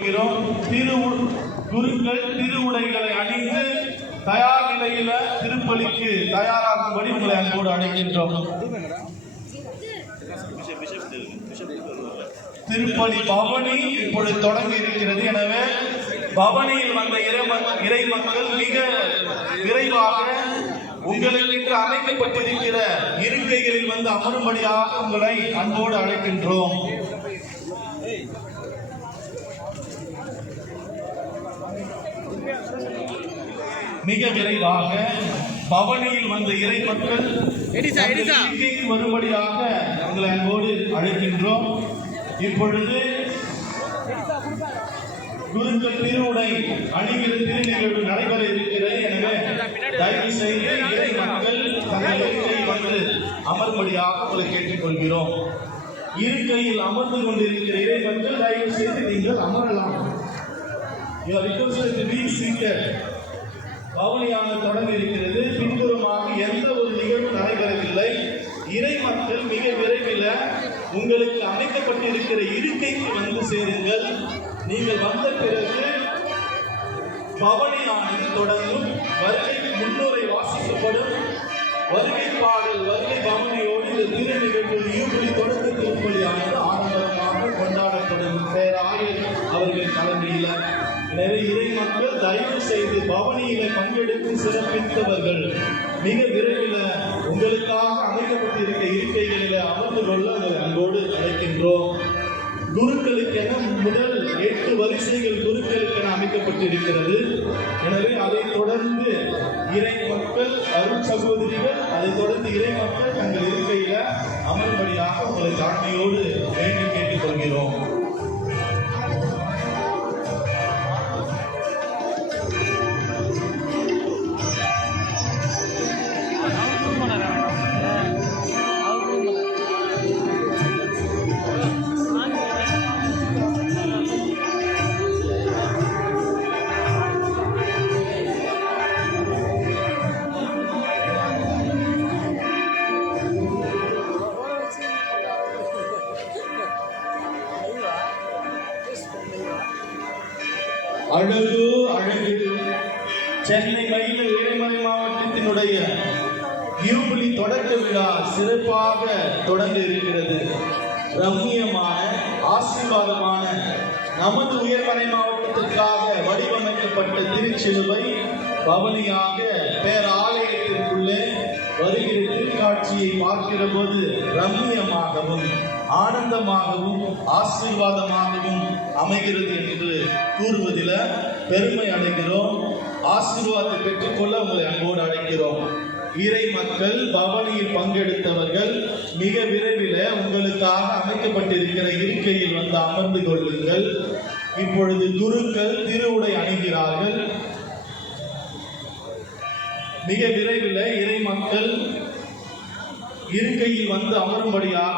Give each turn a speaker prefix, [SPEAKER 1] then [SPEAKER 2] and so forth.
[SPEAKER 1] திரு குருக்கள் திருவுடைகளை அணிந்து தயார் நிலையில திருப்பலிக்கு தயாராகும்படி உங்களை அன்போடு அழைக்கின்றோம் திருப்பலி பவனி இப்பொழுது தொடங்கி இருக்கிறது. எனவே பவனியில் வந்த இறை மக்கள் மிக விரைவாக உங்களுக்கு அமைக்கப்பட்டிருக்கிற இருக்கைகளில் வந்து அமரும்படியாக உங்களை அன்போடு அழைக்கின்றோம். மிக விரைவாக பவனியில் வந்த இறை மக்கள் வரும்படியாக உங்களை அன்போடு அழைக்கின்றோம். இப்பொழுது குருக்கள் திருவுடை அணிகிற திருநிகழ்வு நடைபெற இருக்கிறது. எனவே தயவு செய்து இறை மக்கள் தங்கள் இருக்கை வந்து அமர்படியாக உங்களை கேட்டுக்கொள்கிறோம். இருக்கையில் அமர்ந்து கொண்டிருக்கிற இறை மக்கள் தயவு செய்து நீங்கள் அமரலாம். You are requested to be seated. பவனியாக தொடங்கி இருக்கிறது. பின்புறமாக எந்த ஒரு நிகழ்வு நடைபெறவில்லை. இறை மக்கள் மிக விரைவில் உங்களுக்கு அமைக்கப்பட்டிருக்கிற இருக்கைக்கு வந்து சேருங்கள். நீங்கள் வந்த பிறகு பவனியானது தொடங்கும். வருகை முன்னுரை வாசிக்கப்படும். வருகை பாடல் வருகை பவனியோடு இந்த திரு நிகழ்வு யூபிலி தொடக்க திருப்பலியானது ஆடம்பரமாக கொண்டாடப்படும். பேராயர் அவர்கள் தலைமையில் எனவே இறை மக்கள் தயவு செய்து பவனியில பங்கெடுத்து சிறப்பித்தவர்கள். மிக விரைவில் உங்களுக்காக அமைக்கப்பட்டிருக்க இருக்கைகளில் அமர்ந்து கொள்ள உங்களை அன்போடு அழைக்கின்றோம். குருக்களுக்கென முதல் எட்டு வரிசைகள் குருக்களுக்கென அமைக்கப்பட்டிருக்கிறது. எனவே அதைத் தொடர்ந்து இறை மக்கள் அருள் சகோதரிகள் அதைத் தொடர்ந்து இறை மக்கள் தங்கள் இருக்கையில அமர்படியாக உங்களை அழகு அழகு சென்னை மயில ஏழுமலை மாவட்டத்தினுடைய யூபிலி தொடக்க விழா சிறப்பாக தொடங்க இருக்கிறது. ரம்மியமான ஆசீர்வாதமான நமது உயர்மலை மாவட்டத்திற்காக வடிவமைக்கப்பட்ட திருச்சிலுவை பவனியாக பேராலயத்திற்குள்ளே வருகிற திருக்காட்சியை பார்க்கிற போது ரம்மியமாகவும் ஆனந்தமாகவும் ஆசீர்வாதமாகவும் அமைகிறது என்று கூறுவதில் பெருமை அடைகிறோம். ஆசீர்வாதத்தை பெற்றுக்கொள்ள உங்களை அன்போடு அழைக்கிறோம். இறை மக்கள் பவனியில் பங்கெடுத்தவர்கள் மிக விரைவில் உங்களுக்காக அமைக்கப்பட்டிருக்கிற இருக்கையில் வந்து அமர்ந்து கொள்ளுங்கள். இப்பொழுது குருக்கள் திருவுடை அணிகிறார்கள். மிக விரைவில் இறை மக்கள் இருக்கையில் வந்து அமரும்படியாக